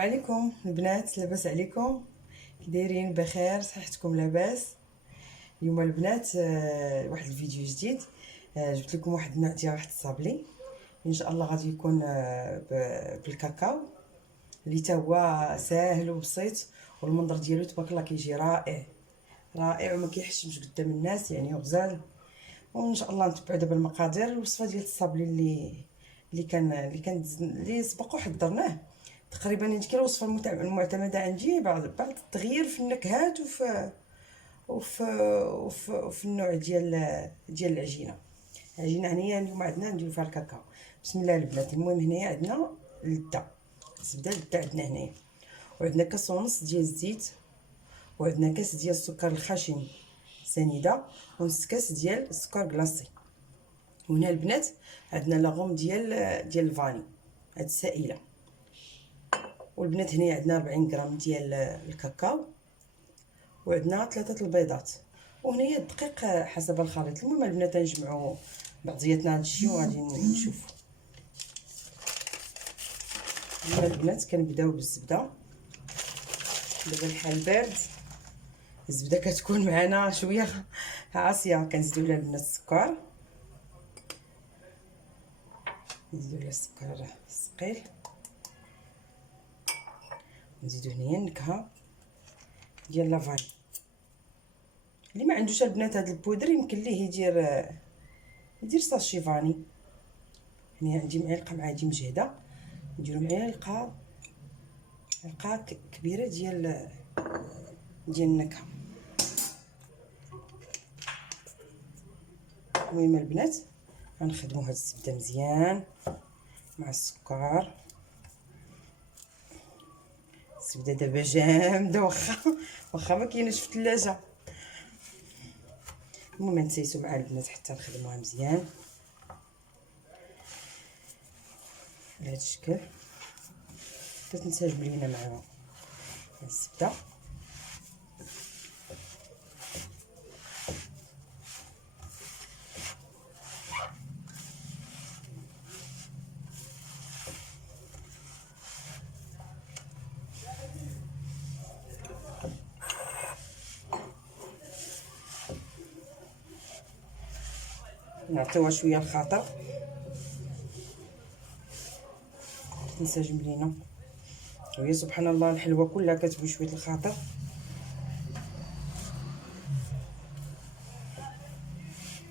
عليكم البنات، لاباس عليكم؟ كي دايرين؟ بخير؟ صحتكم لاباس؟ اليوم البنات واحد الفيديو جديد. جبت لكم واحد النوع ديال واحد الصابلي ان شاء الله غادي يكون بالكاكاو، اللي تا هو ساهل وبسيط، والمنظر ديالو تبارك الله كيجي رائع رائع وما كيحشمش قدام الناس، يعني غزال. وان شاء الله نتبعوا دابا المقادير. الوصفه ديال الصابلي اللي سبق وحضرناه تقريبا، هذيك كاين الوصفه المعتمده عندي، بعض التغيير في النكهات وفي النوع ديال العجينه. هنايا اليوم عندنا نديرو فيها الكاكاو. بسم الله البنات. المهم هنايا عندنا الزبده عندنا هنايا، وعندنا كاس ونص ديال الزيت، وعندنا كاس ديال السكر الخشن سنيده، ونص كاس ديال السكر كلاصي. وهنا البنات عندنا لاغوم ديال الفاني هاد السائله. والبنات هنا عندنا 40 غرام ديال الكاكاو، وعندنا 3 البيضات، وهنايا الدقيق حسب الخليط. المهم البنات نجمعوا بعضياتنا هادشي وغادي نشوفوا. هنا البنات كنبداو بالزبده. دابا الحال بارد، الزبده كتكون معنا شويه عاصيه، كنزيدوا لها البنات السكر، نزيدوا لها السكر الثقيل، نزيدوا هنايا النكهه ديال لافاني. اللي ما عندوش البنات هاد البودر يمكن ليه يدير صاشي فاني. هنا عندي معلقه مجهده، نديرو معلقه كبيره ديال النكهه. المهم البنات غنخدموا هاد الزبده مزيان مع السكر. الزبده دابا جامده، واخا ما كايناش في الثلاجه. المهم نسيسو مع البنات حتى نخدموها مزيان بهذا الشكل، تنسجم لينا مع الزبده. نعطيوها شويه الخاطر تنسجم لينا، وهي سبحان الله الحلوه كلها كتبغي شويه الخاطر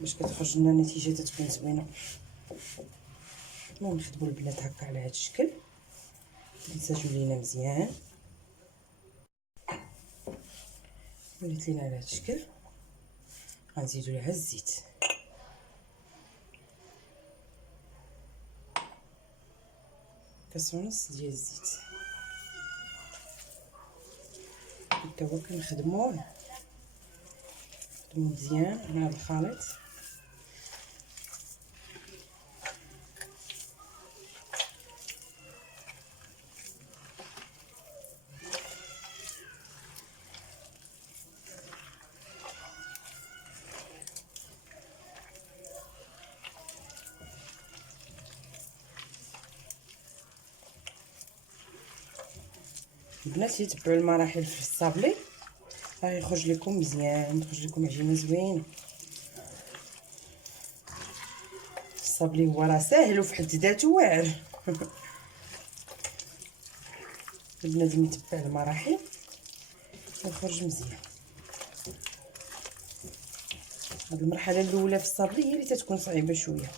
باش كتخرج لنا نتيجه تكون زوينه. المهم نخدموا البنات هكا على هذا الشكل، تنسجم لينا مزيان. ولات لينا على هذا الشكل، غنزيدوا لها الزيت. كاس ونص ديال الزيت، حتى هو كنخدموه مزيان مع هذا الخليط. البنات يتبعوا المراحل في الصابلي راه يخرج لكم مزيان، تخرج لكم عجينه زوينه. الصابلي هو راه ساهل وفي حد ذاته واعر. بنادم يتبع المراحل ويخرج مزيان. هاد المرحله الاولى في الصابلي هي اللي تتكون صعيبه شويه.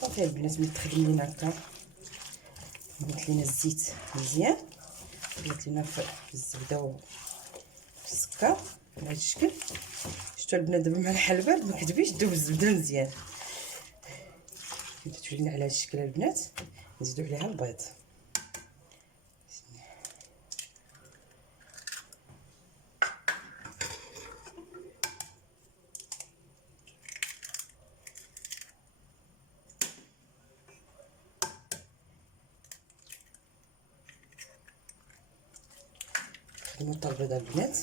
صافي البنات ملي تخدم لينا هكا، بنات لينا الزيت مزيان، بنات لينا في الزبده وفي السكر بهذا الشكل. شفتوا البنات دابا مع الحال بارد ما كتبيش تذوب الزبده مزيان. تولي لنا على هذا الشكل البنات، نزيدوا عليها البيض. نخدموا حتى البيضه البنات.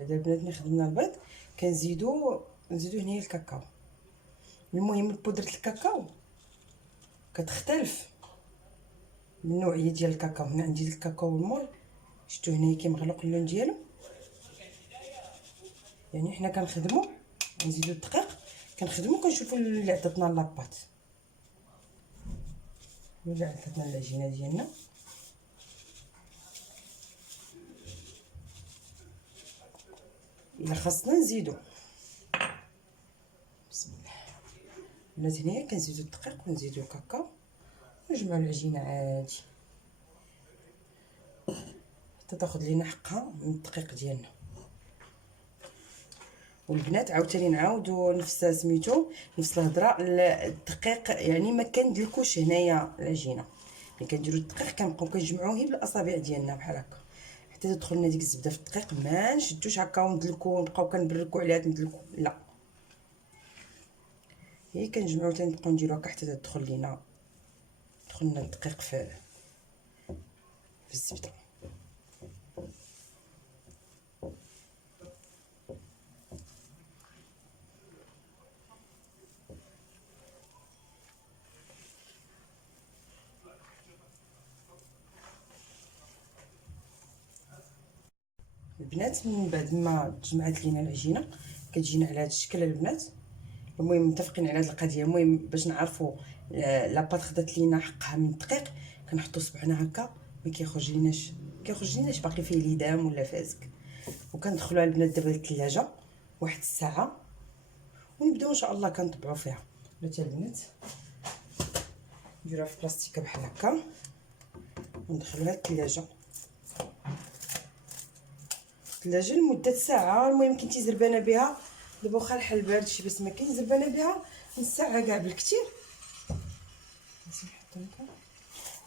بعدا البنات ملي خدمنا البيض كنزيدو هنايا الكاكاو. المهم بودره الكاكاو كتختلف من النوعيه ديال الكاكاو. هنا عندي الكاكاو المول، شفتوا هنايا كيمغلق اللون ديالو. يعني حنا كنخدمو نزيدو الدقيق، كنخدمو كنشوفو اللي عطاتنا لاباط ولا عطاتنا العجينه ديالنا. الا خاصنا نزيدو بسم الله. البنات هنايا كنزيدو الدقيق ونزيدو الكاكاو ونجمعو العجينه عادي حتى تاخذ لينا حقها من الدقيق ديالنا. والبنات عاوتاني نعاودو نفس سميتو نفس الهضره، الدقيق يعني ما كندلكوش هنايا العجينه. ملي كنديرو الدقيق كنبقاو كنجمعوه غير بالاصابع ديالنا بحال هكا حتى تدخل لنا ديك الزبده في الدقيق. ما نشدوش هكا وندلكو ونبقاو كنبركو عليها ندلكو، لا، هي كنجمعو تنبقاو نديرو هكا حتى تدخل لنا الدقيق في الزبده. البنات من بعد ما تجمعات لينا العجينه كتجينا على هذا الشكل البنات. المهم متفقين على هذه القضيه. المهم باش نعرفوا لاباط خدات لينا حقها من الدقيق كنحطوا صبعنا هكا ما كيخرج ليناش باقي فيه ليدام ولا فازك. وكندخلوها البنات دابا للثلاجه واحد الساعه ونبداو ان شاء الله كنطبعوا فيها. بلاتي البنات نديروها في بلاستيكه بحال هكا وندخلوها للثلاجه لمده ساعه. المهم كنتي زربانه بها دابا واخا الحل بارد شي بس ما كاين، زربانه بها نص ساعه كاع بالكثير،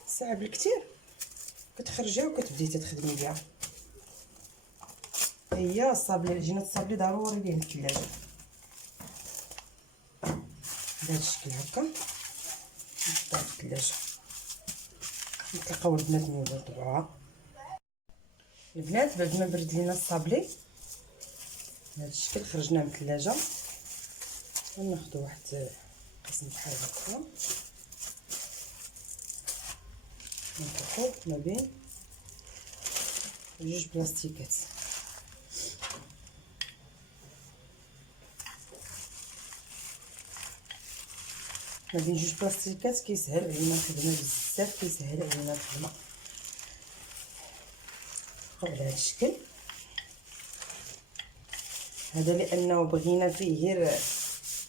ساعه بالكثير كتخرجيها وكتبداي تخدمي بها. هي الصابلي العجينه الصابلي ضروري ليه الثلاجه بهذا الشكل هكا نحطها في الثلاجه. نتلاقاو البنات ملي نبداو نطبعوها. البنات بعد ما برد لينا الصابلي بهذا الشكل خرجناه من الثلاجه وناخذ واحد قسم بحال هكا نحطو ما بين جوج بلاستيكات. ما بين جوج بلاستيكات كيسهل علينا الخدمه بزاف، كيسهل علينا الخدمه على هذا الشكل هذا، لانه بغينا فيه غير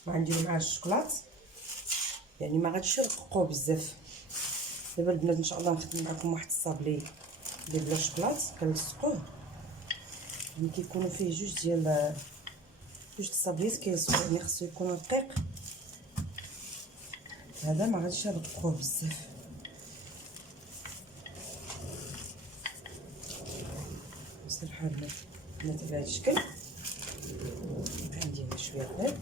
ما غنديرو معاه الشوكولات، يعني ما غاديش يرققوه بزاف. دابا البنات ان شاء الله نخدم معكم واحد الصابلي اللي بلا شوكولات كنلصقوه، يعني كيكونوا فيه جوج الصابليات كيلصقوا، يعني خصو يكون رقيق. هذا ما غاديش يرققوه بزاف. بصراحه البنات على هذا الشكل عندي هنا شويه غير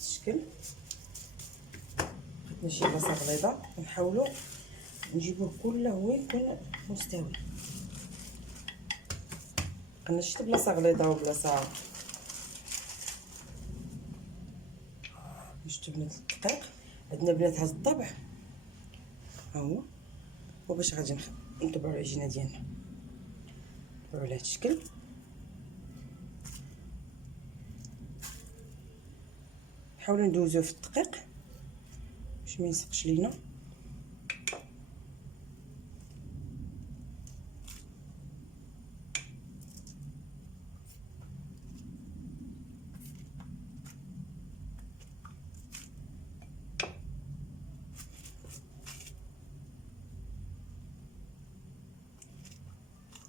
الشكل. خدنا شي بلاصه بيضاء ونحاولوا نجيبوه كله هو يكون مستوي. قلنا شي بلاصه غليظه وبلاصه شفتوا بنات الدقيق. عندنا بنات هذا الطبع ها هو، وباش غادي نطبعوا العجينه ديالنا نطبعوا على هذا الشكل. نحاولوا ندوزوه في الدقيق باش ما يلصقش لينا.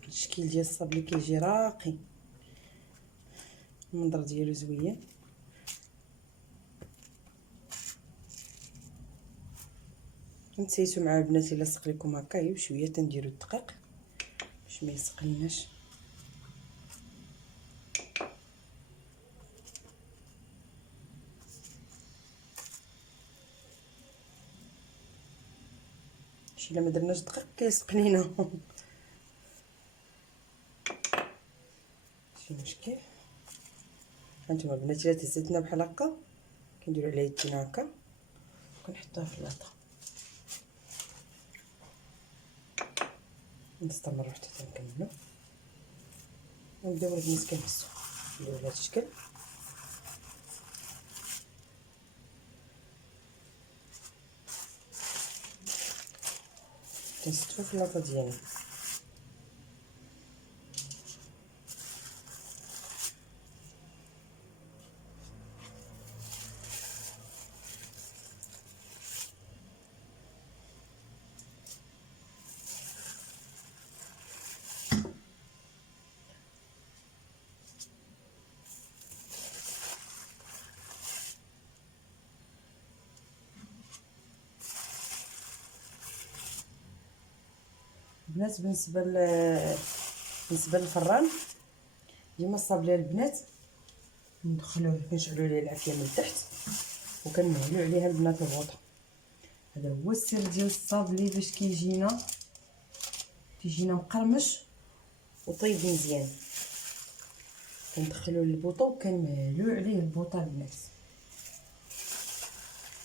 الشكل ديال الصابلي كيجي راقي، المنظر ديالو زوين. نسيتو مع البنات الا لصق لكم هكا غير بشويه تنديروا الدقيق باش باش ما يسقلناش. شي الا ما درناش دقيق كيسقل لينا. ماشي مشكل. هانتوما البنات الا تهزتنا بحال هكا كنديرو عليها يدينا هكا وكنحطوها في اللاطه، نستمروا حتى تنكملو. ونبداو البنات كنهزو نديرو على هاد الشكل. كنستفو في اللاطه ديالنا. البنات بالنسبه للفران ديما الصابليه البنات ندخلوه كنشعلوا عليه العافيه من التحت وكنمهلوا عليها البنات الغوطه. هذا هو السر ديال الصابلي باش كيجينا مقرمش وطيب مزيان. كندخلوه للبوطه وكنمهلوا عليه البوطه البنات.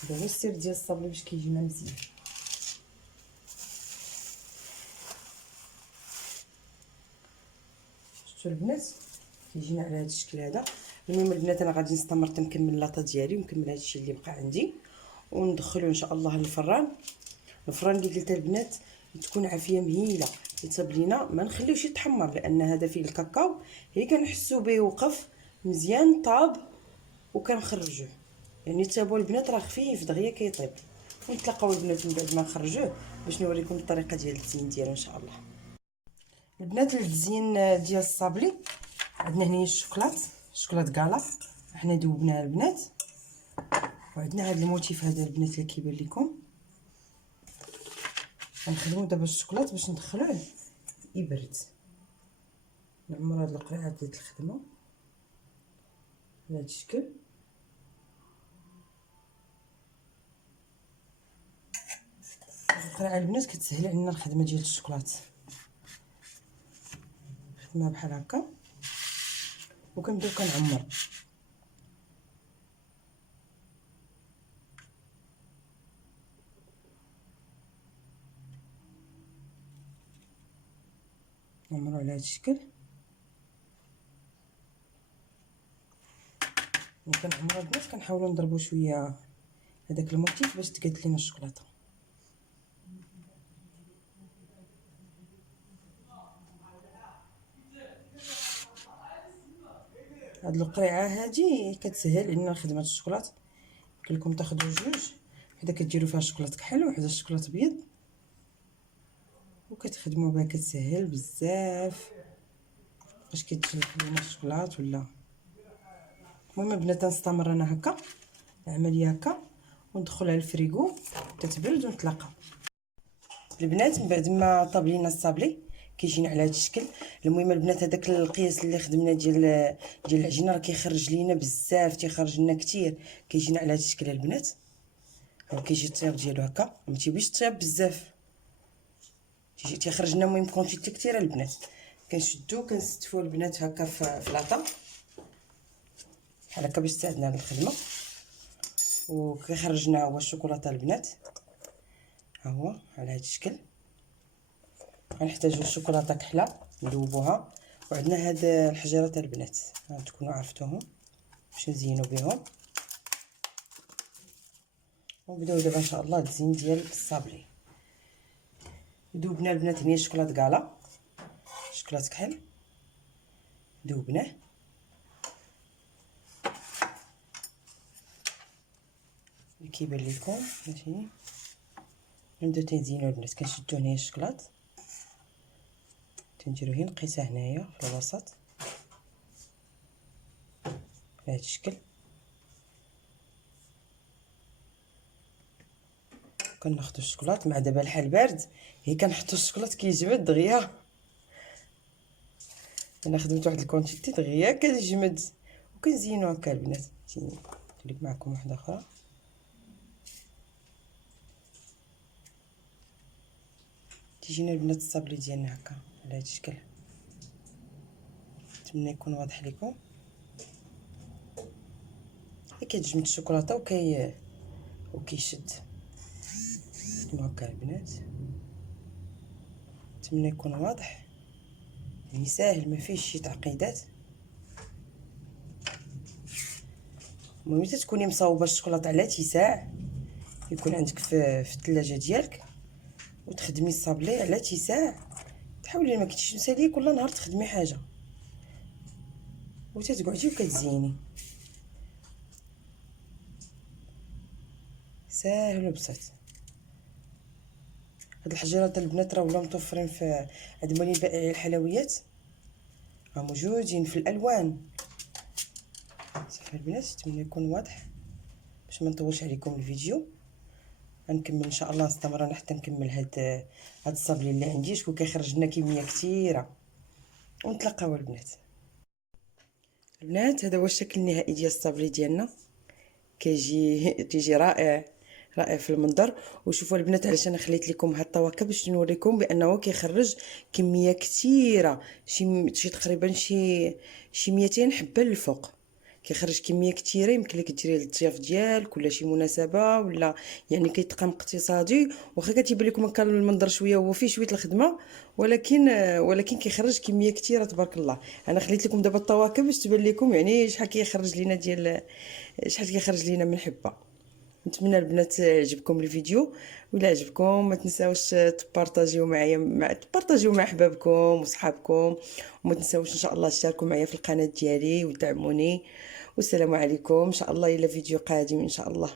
هذا هو السر ديال الصابلي باش كيجينا مزيان. شفتوا البنات كيجينا على هذا الشكل هذا. المهم البنات انا غادي نستمر تنكمل اللاطه ديالي ونكمل هذا الشيء اللي بقى عندي وندخلو ان شاء الله للفران. الفران اللي قلت البنات تكون عافيه مهيله يطيب لينا، ما نخليوش يتحمر لان هذا فيه الكاكاو هي كنحسوا به وقف مزيان طاب وكنخرجوه. يعني تابوا البنات راه خفيف دغيا كيطيب. ونتلاقاو البنات من بعد ما نخرجوه باش نوريكم الطريقه ديال التزيين ديالو ان شاء الله. البنات التزيين ديال الصابلي عندنا هنا الشوكولات كالا حنا ذوبناها البنات، وعندنا هذا الموتيف هذا البنات اللي كيبان لكم. غنخدمو دابا الشوكولات باش ندخلوه يبرد. نعمر هاد القرعه ديال الخدمه بهذا الشكل. القرعه البنات كتسهل علينا الخدمه ديال الشوكولات. خدمه بحال هكا وكنبداو كنعمر. نعمرو على هذا الشكل. ملي كنعمرو البنات كنحاولوا نضربوا شويه هذاك الموتيف باش تقاد لينا الشوكولاته. هاد القريعه هادي كتسهل علينا خدمه الشوكولات. يمكن لكم تاخذوا جوج، وحده كديروا فيها شوكولات كحل وحده شوكولات ابيض وكتخدموا بها. كتسهل بزاف باش كيتجلك لينا الشوكولات ولا. المهم البنات نستمر انا هكا العمليه هكا وندخلها للفريغو تتبرد ونتلاقاو. البنات من بعد ما طاب لينا الصابلي كيجينا على هذا الشكل. المهم البنات هذاك القياس اللي خدمنا ديال العجينه راه كيخرج لينا بزاف، تيخرج لنا كثير. كيجينا على هذا الشكل البنات. ها كيجي الطياب ديالو هكا، ما تيبيش الطياب بزاف، تيخرج لنا المهم كونتيتي كثيره البنات. كنشدو كنستفو البنات هكا في لاطه بحال هكا باش تساعدنا على الخدمه. وكيخرجنا هو الشوكولاته البنات. ها هو على هذا الشكل. غنحتاجو الشوكولاته كحله نذوبوها، وعندنا هاد الحجيرات البنات تكونوا عرفتوهم باش نزينو بهم. ونبداو دابا ان شاء الله التزيين ديال الصابلي. ذوبنا البنات هنا شوكولات كالا شوكولات كحل ذوبناه. اللي كيبان لكم ماشي نبداو تنزينو البنات. كنشدو هنايا الشوكولات تنديرو هنا نقيسها هنايا في الوسط بهذا الشكل. كناخدو الشوكولات مع دابا الحال بارد، هي كنحطو الشوكولات كيجبد دغيا انا خدمت واحد الكونتيتي دغيا كتجمد وكنزينو هكا البنات. ندير معكم واحده اخرى. تيجينا البنات الصابلي ديالنا هكا على هاد الشكل. نتمنى يكون واضح لكم. كتجمد الشوكولاته وكيشد. نخدمو هكا البنات. نتمنى يكون واضح، يعني ساهل ما فيهش شي تعقيدات. المهم حتى تكوني مصاوبه الشوكولاته على اتساع، يكون عندك في الثلاجه ديالك، وتخدمي الصابلي على اتساع. تحاولي ما كنتيش مساليه كل نهار تخدمي حاجه، وتتقعدي وكتزيني. ساهل وبسيط. هاد الحجيرات البنات راه ولاو متوفرين في عند مولين بائعي الحلويات، راه موجودين في الالوان. صافي البنات، نتمنى يكون واضح باش ما نطولش عليكم الفيديو. غنكمل ان شاء الله، نستمر انا حتى نكمل هاد الصابلي اللي عندي، شكون كيخرج لنا كميه كثيره. ونتلاقاو البنات. البنات هذا هو الشكل النهائي ديال الصابلي ديالنا. تيجي رائع رائع في المنظر. وشوفوا البنات علاش انا خليت لكم هاد الطواقه، باش نوريكم بانه كيخرج كميه كثيره، شي تقريبا شي 200 حبه للفوق. كيخرج كميه كثيره، يمكن لك ديريه للضياف ديالك ولا شي مناسبه، ولا يعني كيتقام اقتصادي. واخا كتيبان لكم هكا المنظر شويه هو فيه شويه الخدمه، ولكن كيخرج كميه كثيره تبارك الله. انا خليت لكم دابا الطواقه باش تبان لكم يعني شحال كيخرج لينا شحال كيخرج لينا من حبه. نتمنى البنات عجبكم الفيديو، ولا عجبكم ما تنساوش تبارطاجيو معايا تبارطاجيو مع احبابكم وصحابكم، وما تنساوش ان شاء الله تشاركوا معايا في القناه ديالي وتدعموني. والسلام عليكم ان شاء الله الى فيديو قادم ان شاء الله.